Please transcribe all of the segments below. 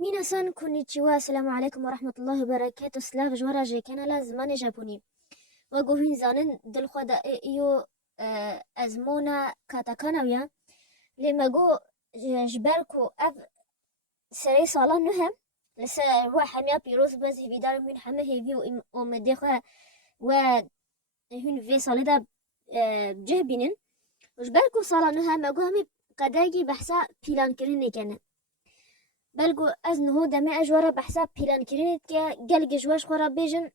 مينا-سان كونيتشوا، السلام عليكم ورحمة الله وبركاته. سلاف جوارا جي كان زمان جابوني وقوهين زانن دل خدا ايو ازمونا كاتاكانويا لما قو جبالكو اف سري صالان نهم لسا هو حميا بيروز بز هبيدار من حمي هيفيو ومديخوا و هن في صالدا بجهبينن وجبالكو صالان نهم قو همي قداقي بحثا بيلان كريني كان بلگو از نهو دم اجوارا بحثا پیلان کرینید که گل گجواش خورا بیجن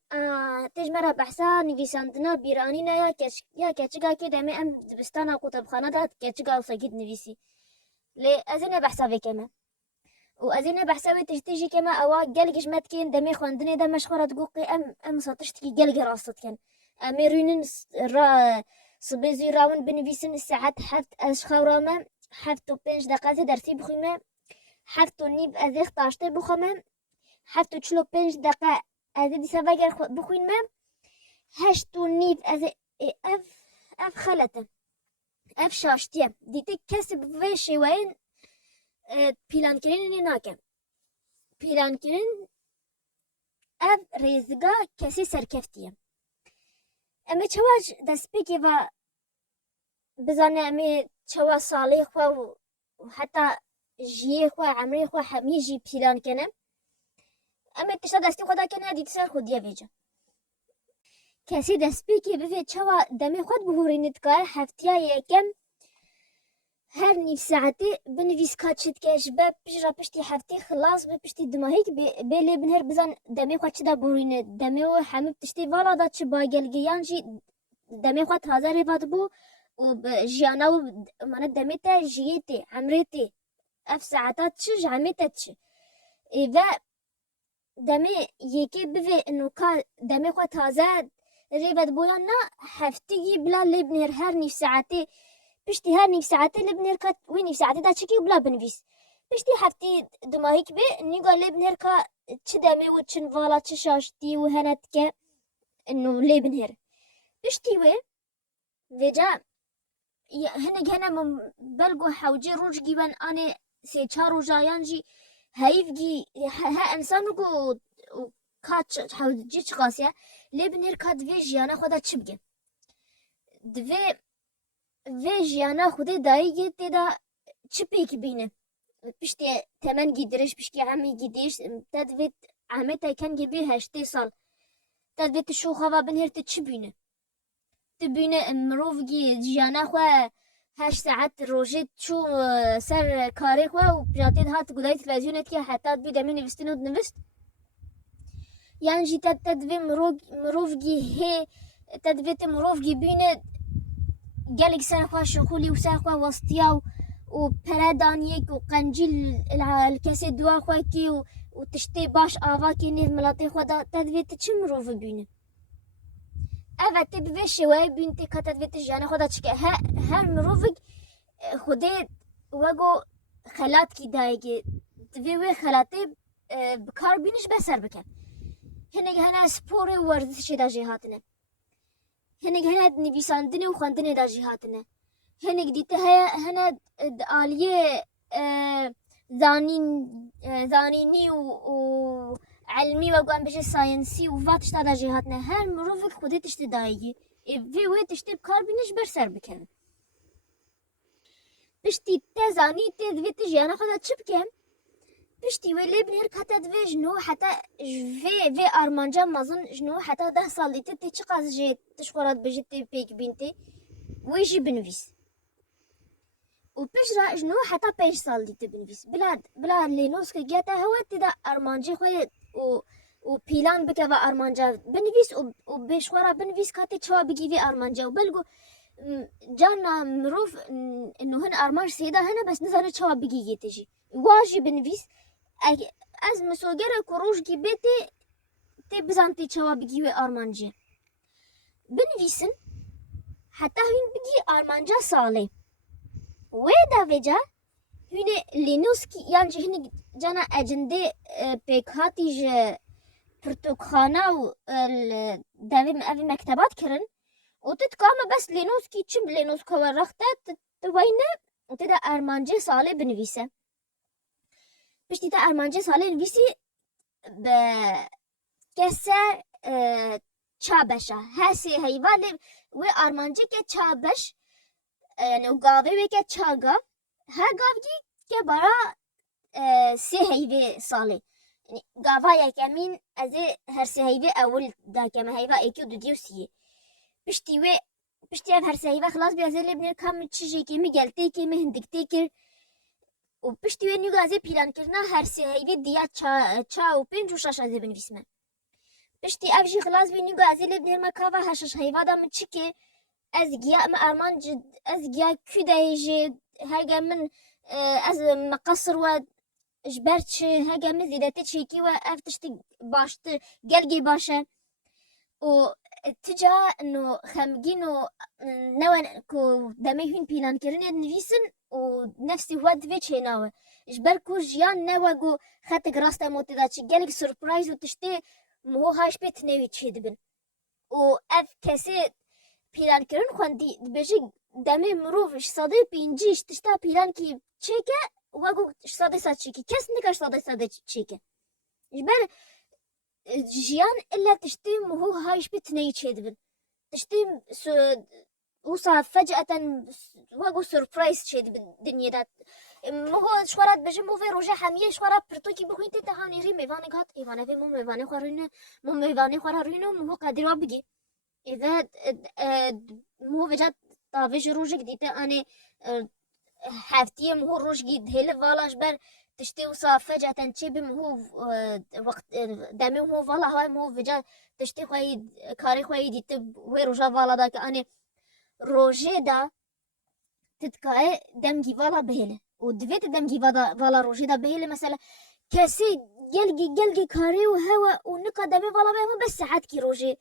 تجمرا بحثا نویساندنا بیرانی نه یا کچگا که دم ام دبستانا کتابخانه داد کچگا وسگید نویسی لی از این بحثا بکمه و از این بحثا تجتیجی کما اوا گل گجمت کن دم خواندنی دمش خورا دقوقی ام ساتشت کی گل گراست کن امی روینن را صبزی راون بنویسن ساعت هفت از خورامه 7:05 درسی بخویمه 7:09 از اختاشته بخوامم 7:45 از دیسا وگر بخوینمم 8:09 از اف خلطه اف شاشتیم دیتی کسی به شوین پیلان کرینی ناکم پیلان کرین اف ریزگا کسی سرکفتیم اما چواج دست بگی و بزانه اما چوا سالی خواه و حتی جیه خواه عمری خواه همی جی پیلان کنم اما تشتا دستی خدا کنه دیت سر خودیه ویجا کسی دست بی که بفید چوا دمی خود بهورینید که هفتیا یکم هر نیف ساعتی بنویس کاتشت که جبه پیش را پشتی هفتی خلاص به پشتی دماهی که بیلی بنهر بزن دمی خود چه دا بهورینید دمی و همه پشتی والا دا چه باگلگیان جی دمی خود تازه ریواد بو و جیانا و من دمی تا جیه تی عمری تی اف ساعتات چه عمي تتش إذا دمي يكي بفي إنه دمي خو تازه ريبت بويانا هفتيجي بلا لبنير هر نيف ساعتي بشتي هر نيف ساعتي لبنير كات وين نيف ساعتي دا تشكي وبلا بنفيس بشتي هفتي دماهيك بي نيجا لبنير كا تش دمي وتشن فالا تشاشتي وهنتك إنه لبنير بشتي وي وجا هنا بلقو حوجي روج جيبان أنا سه چهار روزایان جی هیف گی ها انسان کو کات حوجی چقاسیه لبنر کات وی جیانا خدا چی بگه دوی وی جیانا خودی دایی گی دا چی پیک بینه پشتی تمن گیدرش پشتی همی گیدیش تدوی عمه تاکن گی بی 8 سال تدوی تشو خوا بنهر چی بینه تبینه مروف گی جیانا خوا 8 ساعت روزی شو سر کاری خواه و پیاتید هات گودای تلویزیونت که حتی بی دمی نوستین و نوست یعنی جی تدوی مروف گی هی تدوی مروف گی بینه گلک سر خواه شخولی و سر خواه وسطیا و پردانیک و قنجیل الکسی دوا خواه کی و تشتی باش آوا کی نیف ملاتی خواه دا تدوی چه مروف بینه اوه تبوی شوی بینتی که تدوی جانه خدا چکه هر مروفک خودی وگو خلات کی دایگی دوی وی خلاتی بکار بینش بسر بکن هنگ هنه سپور ورزشی دا جهاتنه هنگ هنه نویساندنی و خواندنی دا جهاتنه هنگ دیته هنه آلیه زانینی و علمی و گوان بشه ساینسی و واتش دا جهاتنه هر مروفک خودی تشتی دایگی وی تشتی بکار بینش برسر بکن پشتی تزانی تدویت جیانا خدا چی بکن پشتی ولی بنهر کتا دوی جنو حتی وی آرمانجا مازن جنو حتی 10 سال دیتی تی چی قاس جی تشخورات بجی تی پیک بینتی وی جی بنویس و پیش را جنو حتی 5 سال دیتی بنویس بلا لینوس که گیتا هوا تی دا آرمانجی خوی و پیلان بکه و آرمانجا بنویس و بشخورا بنویس کتی چوا بگی وی آرمانجا و بلگو جانا مروف انه هن ارمانج سيدا هنا بس نزانه چوا بگی گیتی جی واجی بنویس از مسوگر کروش کی بیتی تی بزانتی چوا بگی وی آرمانجی بنویسن حتی هن بگی آرمانجا ساله وی دا ویجا هن لینوس کی یعنی هن جانا اجنده پیکاتی جه پرتوکخانه و دوی مکتبات کرن وتتقام بس لينوس كي تشم لينوس كوا رخته توينه وتدا أرمانجي صالي بنويسه پشتی تا ارمانجی ساله نویسی به کسر چابشا هسی هیوان و ارمانجی که چابش یعنی گاوه وی که چاگا ها گاوگی که برا سه هیوه ساله یعنی گاوا یکمین از هر سه هیوه اول دا کمه هیوه ایکی و دو دیو سیه پشتی هر سه هیوه خلاص بیازه لبنیر کم چیزی که می گلتی که می هندکتی که و پشتی وی نیو ازی پیلان کرنا هر سه هیوه دیا چا و پنج و شش ازی بنویسمه پشتی افجی خلاص بی نیو ازی لبنیر مکاوا هشش هیوه دا چی که از گیا ما ارمان جد از گیا کدای جد هاگا من از مقصر و جبرت هاگا من زیدت چیکی و افتشتی باشتر گلگی باشه و تجا انه خمگین و نوان کو دمهین پیلان کردن نویسن و نفسی هو دوی چه نوه جبر کو جیان نوه گو خط راسته موتدا چی گلگ سورپرایز و تشتی مهو هاش بیت نوی چه دبن و اف کسی پیلان کردن خواندی بجی دمه مروفش ساده پینجیش تشتا پیلان کی چیکه وگو ساده ساده چیکه کس نکاش ساده چیکه جبر جیان الا تشتی مهو هاش بیت نوی چه دبن تشتی وصا فجأة وگو سورپرایز چه دبن دنیا داد مهو شوارات بجی مهو روژه همیه شوارات پرتوکی بخوین تی تهانی ری میوانه گات ایوانه وی مو میوانه خوارینه مو میوانه خوارینه مهو قدر و بگی إذا مو فجأة طافش روجك ديتا أنا حافتي مهو روج جد هلا فالاش بر تشتي وصا فجأة تشيب مهو وقت دامي مهو فالا هاي مهو فجأة تشتي خوي كاري خوي ديتا وي روجا فالا داك أنا روجي دا تتكاي دمجي فالا بهله ودفيت دمجي فالا روجي دا بهله مثلا كاسي جلجي كاري وهوا ونكا دامي فالا بهله بس ساعات كي روجي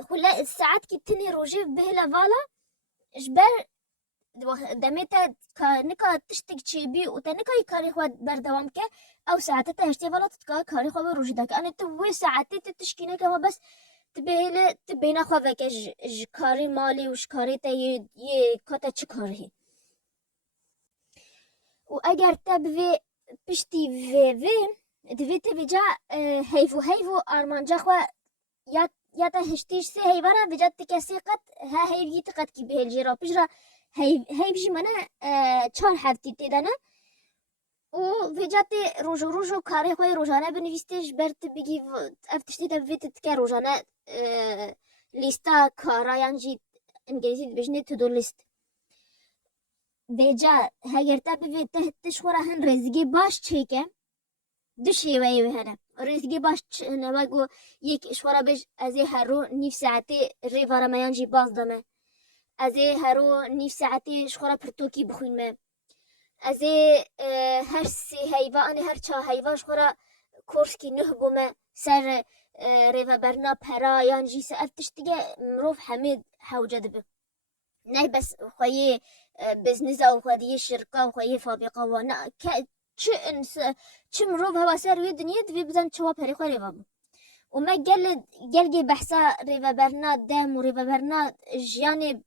خلا الساعات كي تني روجي بهلا فالا جبر دميتا نكا تشتك تشيبي وتنكا يكاري خوا بردوام كه او ساعات تهشتي فالا تتكا كاري خوا روجي داك انا توي ساعات تشكينا كما بس تبهلا تبينا خوا فك كاري مالي وش كاري تا ي كاتا تشكاري واگر تبوي بشتي في دفيت بجا هيفو ارمانجا خوا یا تا هشتیش سه هیوارا وجد تکسی قد ها هیوی تقد کی بهل جرا پیجرا هیوی منه 4 هفته تدانه و وجد روزو کاری خوی روزانه بنویسیش برت بگی افتشتی تبیت تک روزانه لیستا کارا یعنی انگلیسی بجنه تو دو لیست وجد هگر تبیت تهتش خورا هن رزگی باش چیکه دو شیوهی وهنه رزگی باش نواگو یک اشوارا بج از هرو نیف ساعتی ریوارا میانجی باز دمه از هرو نیف ساعتی اشوارا پرتوکی بخوین me از هر سی هیوا آن هر چه هیوا اشوارا کورس کی نه بومه سر ریوا برنا پرا یانجی سافتش دیگه مروف حمید حوجه دبه نه بس خویه بزنس او خویه شرکه او خویه فابریقه و نه چه مروف هوا سر وی دنیا دوی بزن چوا پری خواه ریوا بو و ما گلگی بحثا ریوا برنا دم و ریوا برنا جیان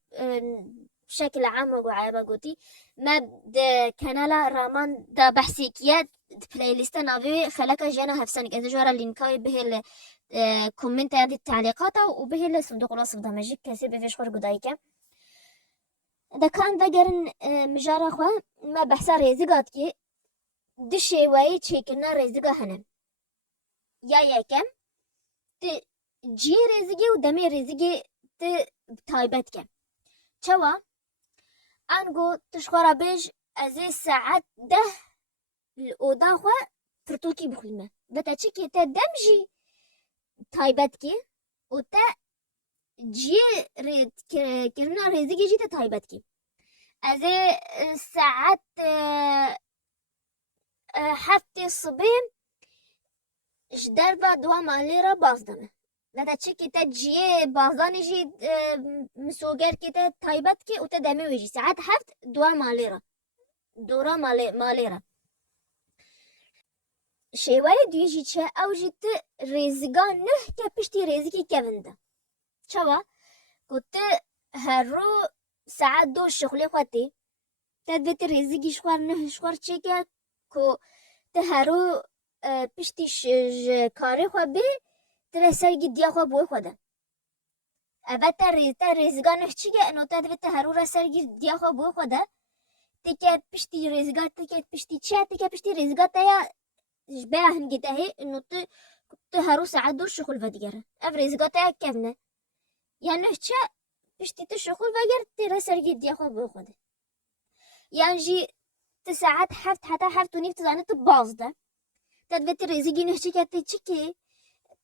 بشكل عام وقو عيبا قوتي ما ده كانالا رامان دا بحثي كيات بلاي ليستا نافي خلاكا جانا هفسانك اذا جوارا لينكاوي به الكومنت عندي التعليقات وبه الصندوق الوصف دا ماجيك كاسي بفيش خور قدايكا دا كان بقرن مجارا خواه ما بحثا ريزيقات كي دشي واي تشيكنا ريزيقا هنم يا يكم ت جي ريزيقي ودمي ريزيقي ت تايبت كم چوا انگو تشخورا بیش از ساعت 10 الاودا خو پرتوکی بخویمه بتا چی که تا دمجی تایبت کی و تا جی کرنا ریزگی جی تا تایبت کی از ساعت 7 الصبح جدر با دوا مالی را باز دمه بتا چی که تا جیه بازانی جی مسوگر که تا تایبت که او تا دمه ویجی ساعت 7 دورا مالی را شیوه دویجی چه او جی تا ریزگان نه که پشتی ریزگی که بنده چوا که هر رو ساعت 2 شغلی خواهی تا دویت ریزگی شوار نه شوار چه که تهرو پشتیش کاری خو بی تر سرگی دیا خو بوی خوده البته ریزگاه نخچیگه انو تا دوی تهرو را سرگی دیا خو بوی خوده تکه پشتی ریزگاه تکه پشتی چه تکه پشتی ریزگاه تایا به هنگی تاهی انو تهرو ساعت دور شغل و دیگره اف ریزگاه تایا کفنه یا نخچه پشتی تشغل و گر تر سرگی دیا خو بوی خوده يعني جي ساعات حفت حتى حفت ونيف تزانت بازده تدبت ريزيجي نحكي كاتي تشكي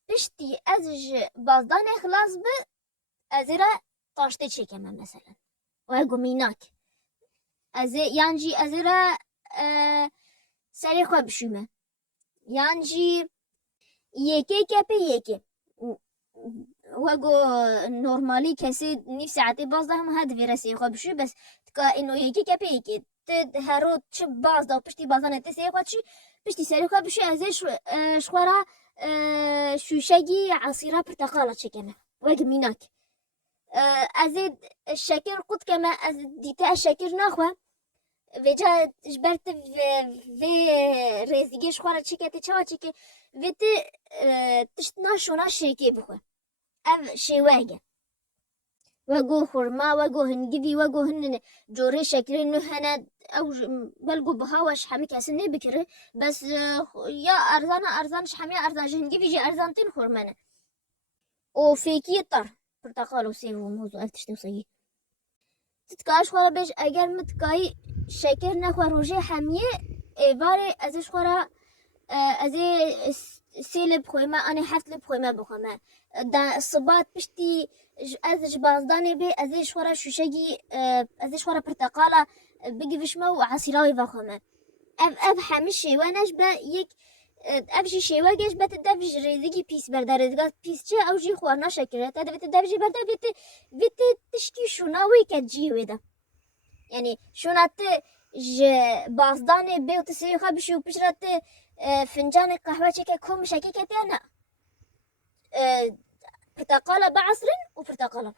بشتي ازج بازدان خلاص ب ازرا طاشتي تشكي مثلا وهاقو ميناك يعني جي ازرا سري خواب بشومه يعني جي يكي كابي يكي وهاقو نورمالي كسي نيف ساعتي بازده هم هاد فيرسي خواب بشو بس تكا انو يكي كابي يكي هرو چه باز دا پشتی بازانه تسیه خود چی پشتی سری خود بشی ازش شخورا شوشگی عصیره پرتقاله چکنه وگه میناک از شکر قد کما از دیتا شکر نخوا وجا جبرت و ریزگی شخورا چکتی چوا چکه و تشتنا شونا شیکی بخوا او شیوهگه وگو خورما وگو هنگیوی وگو هن جوری شکری نو هنه او بلگو بهاوش حمی کسی نبکره بس یا ارزان شحمی ارزان هنگیوی جی ارزان تین خورمانه او فیکی تر پرتقال و سیو و موزو افتشتو سیی تتکاش خورا بیش اگر متکای شکر نخوا روژه حمیه ایواره ازش خورا ازی سیل بخویمه آنی حفت بخویمه بخویمه دا صبات پشتی ازش بازدانه بی ازش خورا شوشگی ازش خورا پرتقاله بگی وشمه و عصیراوی بخویمه اف همه شیوانش با یک اف جی شیوانش با تدفج ریزگی پیس برده ریزگاه پیس چه او جی خوارنا شکره تا دوی تدفجی برده ویت تشتی شوناوی که جیوی ده یعنی شونات بازدانه بی و تسیی خواه بشی و پشرات فنجان قهوه چه که کم شکی که تیانا برتقاله بعصرن و برتقاله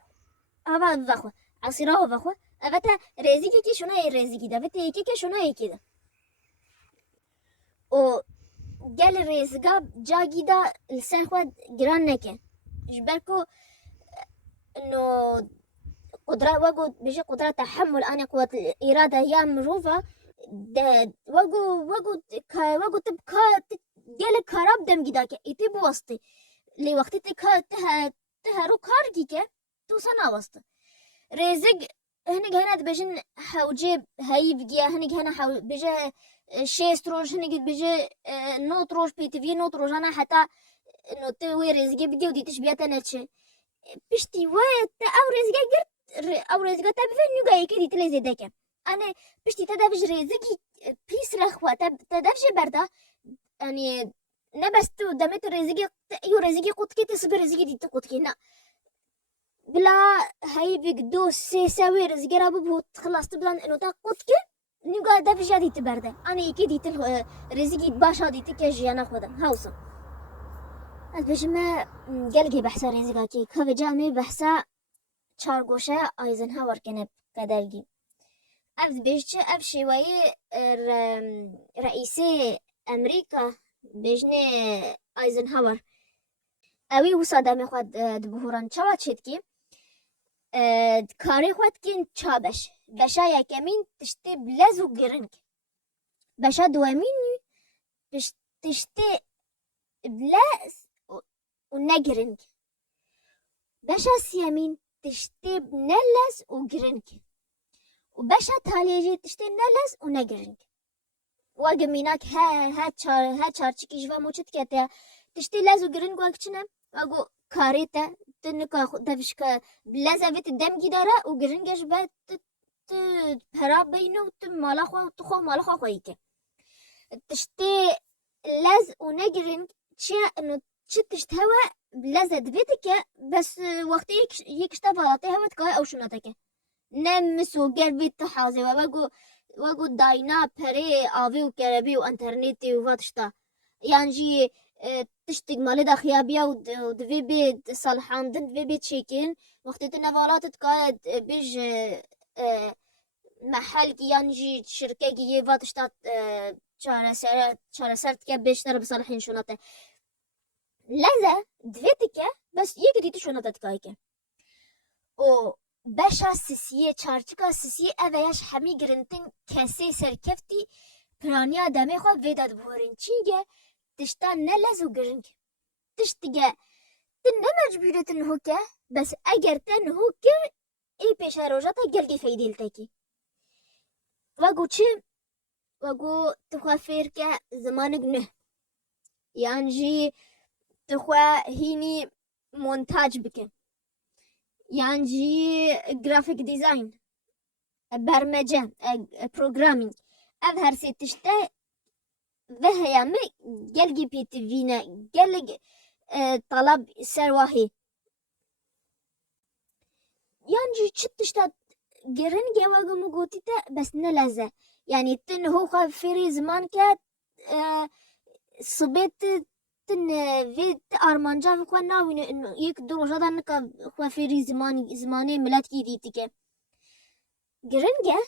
هوا بخوا عصيره بخوا أبتا رزقي كي شنو هي رزقي ده بتا يكي كي شنو هي كده و قال رزقا جاقي ده لسان خود جران نكن جبالكو إنه قدرة وقو بيجي قدرة تحمل أنا قوة الإرادة هي مروفة ده وقو تبكا قال كراب دم جداك إتي بوسطي لي وقت تهرو كارجي كه توصنا وسط رزق هنگ هنات بجن حوجب هاي بجيا هنگ هنا حو بجا شيست روج هنگ بجا نوت روج بيتفي نوت روج أنا حتى نوت وي رزق بدي ودي تشبيات نتشي بشتي وات أو رزق قرت أو رزق تبي نيجا يكدي تلزي دكا أنا بشتي تدفج رزقي بيس رخوة تدفج بردا يعني نبستو دمت رزقي يو رزقي قط كي تصبر رزقي دي تقط كينا بلا هاي بيقدو ساوي رزقي رابو بهو تخلص تبلان انو تا قط كي نيقا دفجا دي تبرده انا يكي دي تل رزقي باشا دي تكاجي انا خودم هاوسا البجمة قلقي بحثا رزقا كي كوي جامي بحثا چارگوشه آیزنهاور کنه قدرگی اف بیشتر اف شوایی رئیس امریکا بجنه آیزنهاور اوی وصادم خود دبهوران چوا چید کی کاری خود کن چابش بشا یکمین تشتی بلز و گرنگ بشا دوامین تشتی بلز و نگرنگ بشا سیامین تشتی بنلز و گرنگ و بشا تالیجی تشتی نلز و نگرنگ واقميناك ها چارچکی جوا موچت کته تشتی لازو گرنگ واقچنم واگو کاریتا تنکا دفشکا بلازا ویت دم گیداره و گرنگش با ت پرا بینو ت مالا خوا تخو مالا خوا خویی تشتی لاز و نگرنگ چه انو چه تشت هوا بلازا دویتکه بس وقتی یکشتا فالاتی هوا تکای او شناتکه نمسو گربیت حازه واگو داینا پره آوی و کربی و انترنتی و واتشتا یعنی تشتگ مالی دا خیابیا و دوی بید صالحاندن دوی بید چیکین وقتی تنوالات تکاید بیج محل کی یعنی شرکه کی یه واتشتا çare tike beşler bisalhin şunate. Leze dve tike bes yek diti şunate tikayke. O beşa sisiye çarçıka sisiye eveyaş hemi girintin kese serkefti praniya deme xwe vedad buhorin çinge tişta ne lezu giring. Tiştige tin ne mecburiyetin hoke bes eğer ten hoke ای پیشه روژاتا گلگی فیدیل تکی وگو چی؟ وگو تخوا فیر که زمانک نه یعنی جی تخوا هینی مونتاج بکن یعنی جی گرافیک دیزاین برمجه پروگرامینگ ev her şey işte ve heyami gelgi piti vine gelg talab servahi yani çıt işte gerin gevagumu gotite bes ne leze yani tin ho khafiri zaman ke sıbet tin ve armanca ve kwa navine ilk drojadan ka khafiri zamani millet ki ditike gerin ge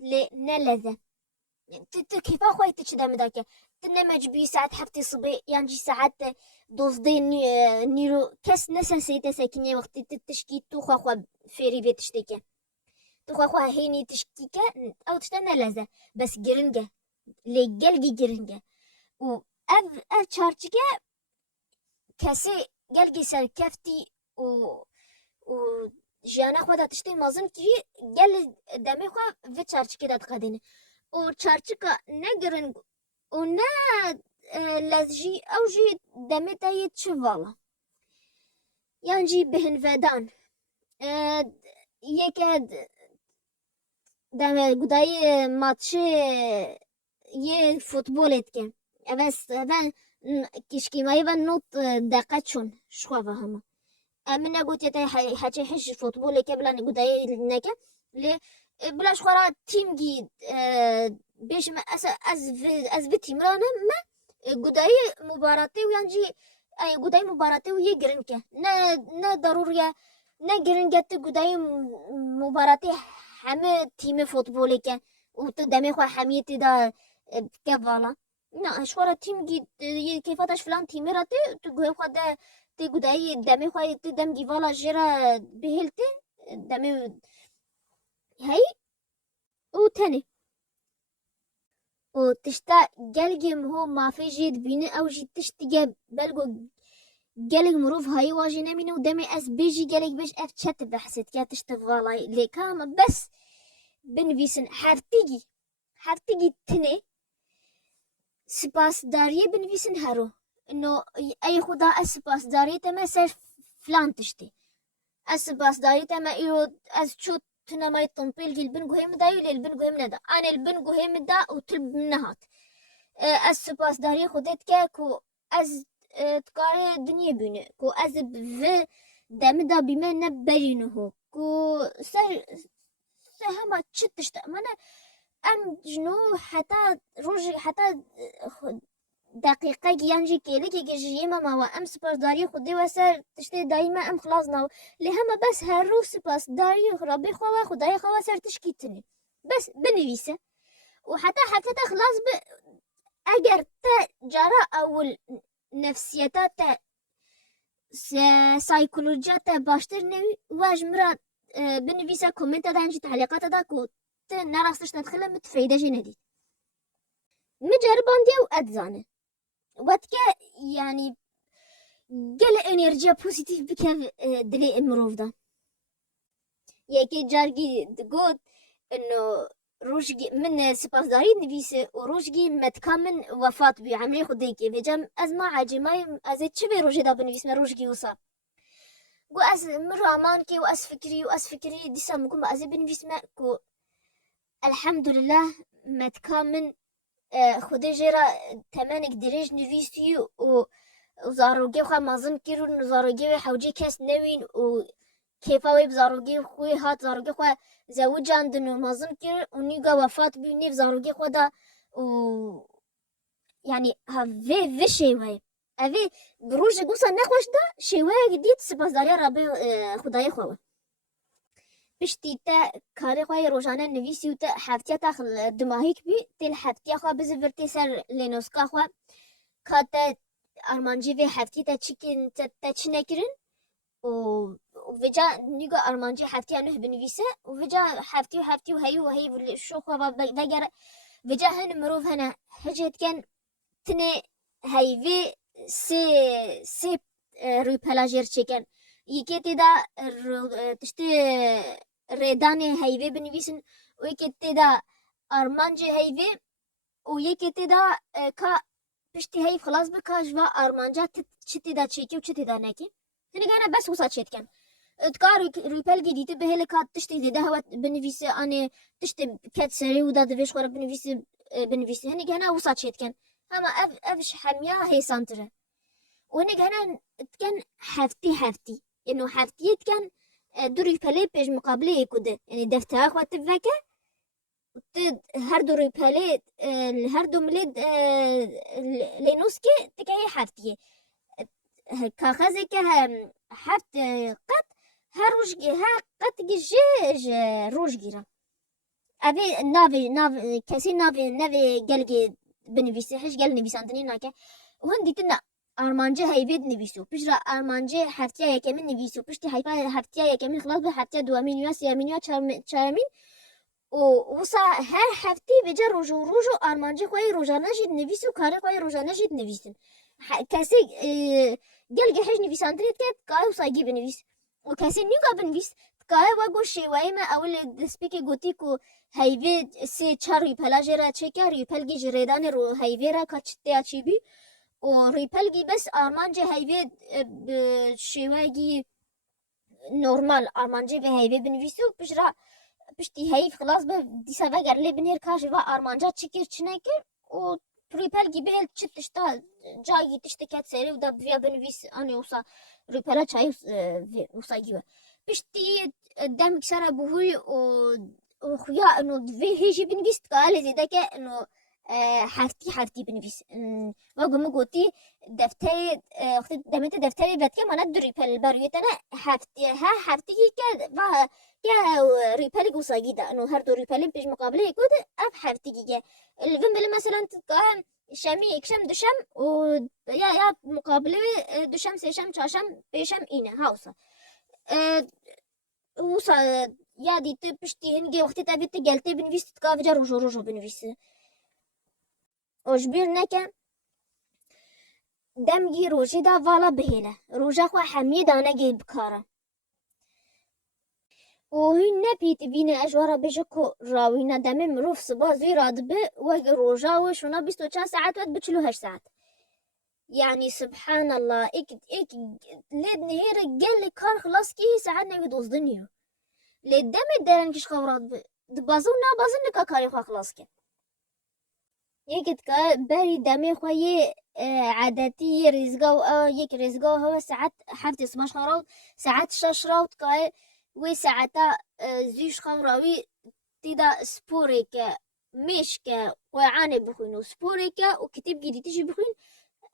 le ne leze كيف أخوي تشدم ذاك تنمج بي ساعات حفتي صبي يعني ساعات دوزدين نيرو كاس نسا سيتا ساكنية وقت تشكي توخا خوا فيري بيت تشتكي توخا خوا هيني تشكيكا أو تشتنا لازا بس جرنجة لي جلجي جرنجة و أف تشارجكا كاسي جلجي سال كافتي و جانا خوا دا تشتي مازن تجي جل دمي خوا في تشارجكا دا تقاديني o çarçıka ne girin o ne lezji ew jî demê te yê çi vala yan jî bihinvedan yeke deme gudayê matçê yê futbolê dike ev kişkîmayî ve not deqe çûn ji xwe ve hema em min negotiye te heçê hîn ji futboleke bila gudayê neke lê بلاش خورا تیم گی بیش ما از به تیم رانه ما گدای مباراتی و یعنی گدای مباراتی و یه گرین که نه ضروریه نه گرین گت گدای مباراتی همه تیم فوتبالی که و تو دمی خو همیتی دا که والا نه شورا تیم گی کیفاتش فلان تیمی راتی تو گوی خو ده تی گدای دمی خو تی دم گی والا جرا بهلتی دمی هاي وتاني وتشتا جلجم هو ما في جيد بيني او جي تشتجا بلغو جلج مروف هاي واجي نمينو دمي اس بيجي جلج بيش اف تشت بحسد كا تشتغالي ليكام بس بنفيسن حرتيجي تني سباس داريه بنفيسن هارو انه اي خدا اسباس داريه تما سر فلان تشتي اسباس داريه تما ايو از تشوت تنمي التنطيل جي البن قهيم دا يلي البن قهيم دا أنا البن قهيم دا وتلب منهات السباس داري خدت كو از تقاري الدنيا بينه كو از في دم دا بما نبرينه كو سهما تشتش تأمنا أم جنو حتى روجي حتى دقيقة ينجي كيلك يجي ما وأم سباس داري خدي وسر تشتي دايما أم خلاصنا لهما بس هرو سباس داري ربي خوا خداي خوا سر تشكيتني بس بنويسه وحتى خلاص أجر تا جرا أول نفسيتات سايكولوجيات باشتر نوي واج مرات بنويسه كومنت دانجي تعليقات داكو نراستش ندخله متفيدة جندي مجربان ديو أدزانه واتكا يعني قال انرجيا بوزيتيف بكاف دلي امروف دا يكي جارجي تقول انه روشجي من سباس داري نبيسه وروشجي متكامن وفات بي عملي خديكي بجام ازما عجماي ازي تشبه روشي دا بنبيس ما روشجي وصا قو از مرو امانكي واس فكري دي سامكم ازي بنبيس ما كو الحمد لله متكامن خودی جرا تمنک دریج نویسی و زاروگی خو مازن کیرون زاروگی حوجی کس نوین و کیفاوی بزاروگی خوی هات زاروگی خو زوجاندن و مازن کیر و نیگا وفات بینی زاروگی خو دا و یعنی هفه شیوه اوی بروج گوسا نخوش دا شیوه جدید سپاسداری ربی خدای خو پشتی تا کاری خواه روزانه نویسی و تا هفته تا دماهیک بی تل هفته خواه بزرتی سر لینوسکا خواه که تا آرمانجی و هفته تا چیکن تا چی نکرن و جا نیگو آرمانجی هفته انوه بنویسه و جا هفته و هی شو خواه بگر و جا هن مروف هنه هجت کن تنه هیوی سه روی پلاجر چکن یکی تیدا تشتی ریدان هیوی بنویسن و یکی تیدا آرمانج هیوی و یکی تیدا که پشتی هیو خلاص بکاش و آرمانجا چی تیدا چیکی و چی تیدا نکی هنه گانا بس وصا چید کن اتکار روی پلگی دیتی به هلی که تشتی دیده هوا بنویسه آنه تشتی کت سری و داده ویش خوره بنویسه هنه گانا وصا چید کن هما افش حمیا هي سانتره وانا كان كان هفتي انه هفتيت كان دوري بالي بيج مقابله كده يعني دفتها اخوات فاكا هر دوري بالي هر دو مليد لينوسكي تكاي هفتي كاخازي كها هفت قط هروج ها قط جيج روج جيرا ابي نافي كاسي نافي قلقي بنفيسي حش قال نفيسانتني ناكا وهندي تنا آرمانجه هیوید نویسو پیش را آرمانجه هفته یکمین نویسو پشتی هفته یکمین خلاص به هفته دوامین یا سیامین یا چهارمین و وسا هر هفته بجا روزو آرمانجه خوی روزانه جید نویسو کاری خوی روزانه جید نویسن کسی گل حج نویساندرید که کای وسا گی بنویس و کسی نیوگا بنویس کای وگو شیوایی ما اول دسپیک گوتی کو هیوید سه چاری پلاجه را چکاری پلگی جریدان رو هیوی را کچته اچی بی و ریپلگی بس آرمانجه هیوی شیوهگی نورمال آرمانجه به هیوی بنویسو پشتی هیف خلاص به دیسا وگر لی بنیر کاش و آرمانجه چکر چنکر و ریپلگی به چه تشتا جایی تشتکت سری و دا بیا بنویس آنی وصا ریپلا چای وصا گیوه پشتی دم کسر بوهی و خویا انو دوی هیجی بنویست که آلی زیده که انو هفتی بنویس و گم گوتی دفتری وقتی دمت دفتری بد که من دریپل باریتنا هفتی که و که ریپل گوساگی ده انو هر دو ریپل پیش مقابله یکود اب هفتی که الفن بله مثلا تقام شمی اکشم دوشم و یا مقابله دوشم سهشم چهارشم پیشم اینه هاوسا وصا یادی تو پشتی هنگی وقتی تابیت گلتی بنویس تقاف جا روزو بنویسه اجبر نکن دمگی روژی دا والا بهیله روژا خوا حمی دانگی بکاره و هی نپیت بینه اجوارا بجه که راوینا دمه مروف صبا زی راد به و روژا و شونا 24 ساعت و 48 ساعت يعني سبحان الله ايك ليد نهير قال لي كار خلاص كي ساعدنا يدوز دنيو ليد دم الدرن كش خورات بازونا بازن كاري خوا خلاص كي يكت كا بري دمي خوي عادتي رزقا يك رزقا هو ساعات حفت سماش خراوت ساعات شش راوت كاي وي ساعتا زيش خراوي تدا سبوريك مشك وعاني بخوين سبوريك وكتب جديد تجي بخوين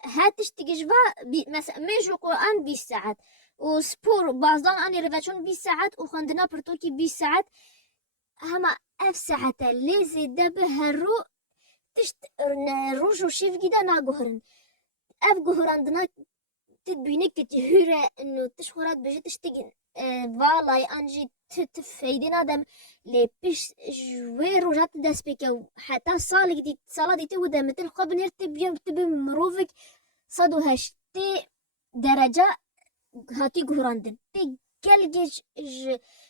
هاتش تجيجوا مثلا مش القرآن 20 ساعات وسبور بعضان أنا رفعتون 20 ساعات وخندنا برتوكي 20 ساعات هما أف ساعات اللي زيدا بهرو تشت روجو شيف جدا نا جهرن أف جهران دنا تدبينك تهيرة إنه تشخرات بجد تشتغل والله أنجي تفيدنا دم لبيش جوي روجات داس بيكو حتى صالة دي تودا مثل قبل نرتب تبي مروفك صدو هشتي درجة هاتي جهراندن تي قلقش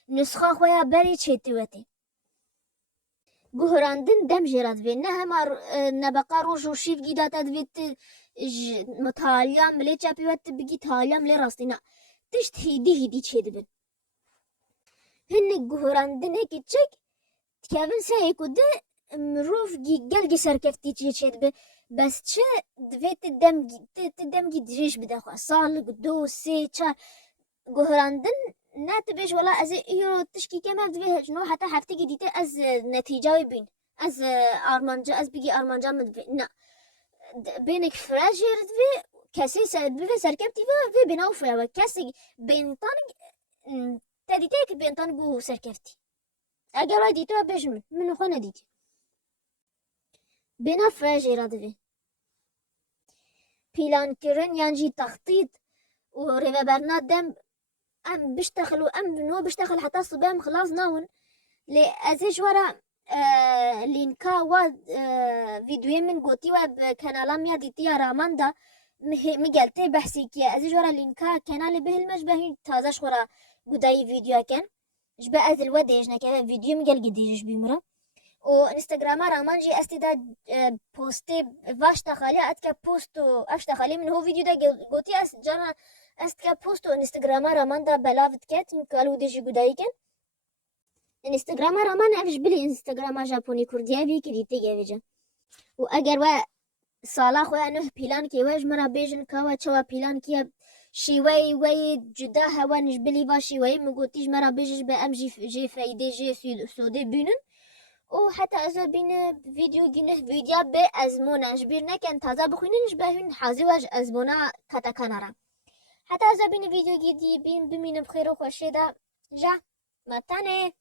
نسخة خويا بري تشيتواتي جهراندن دم جرات بينها مار نبقى روجو شيف جدا تدبيت مطالعة ملي تشابيوات بيجي طالعة ملي راستينا تشت هيدي تشيدبن هن جهراندن هيك تشك تكابن سايكو ده مروف قلقي سركفتي تشيد بس تشا دفيت الدمجي دريش بدا خوا صالق دو سي تشا جهراندن ناتبش ولا از يو تشكي كما دفيه جنو حتى حفتي جديدة از نتيجة بين از ارمانجا از بيجي ارمانجا مدفي نا بينك فراجير دفي كاسي سركفتي في بناو فيها كاسي بين طانق تديتك بينطن بو سركفتي اگر ديتو بجمن من خو نديتي بنا فراجي رادفي بلان كرن ينجي تخطيط وريفا برنادم ام بيشتغلوا ام نو بيشتغل حتى الصبام خلاص ناون لي ازيش ورا لينكا و فيديو من قوتي وبكنالا ميا ديتي راماندا مقالتي بحسي كي ازيش ورا لينكا كنال به المجبه تازاش ورا قداي فيديو كان جبا از الوديج نكا فيديو مقال قديش بيمرا و انستغرام رامان جي استدا بوستي واش تخالي اتكا بوستو اش تخالي من هو فيديو دا قوتي اس جانا استكا بوستو انستغرام رامان دا بلافت كات قالو ديجي قداي كان انستغرام رامان افش بلي انستغرام جابوني كرديا بي كريتي جاوجا و اگر و سالا خو انه بلان كي واج مرا بيجن كوا تشوا بلان كي شيوي وي جدا هوا نجبلي با شيوي مقوتيش مرا بيجش بام جي فايدة جي سودي بينن و حتى ازا بين فيديو جنه فيديو بأزمونا جبيرنا كان تازا بخوينش بهن حازي واج أزمونا كاتاكانارا حتى ازا بين فيديو جدي بين بمين بخير وخوشي دا جا متانه.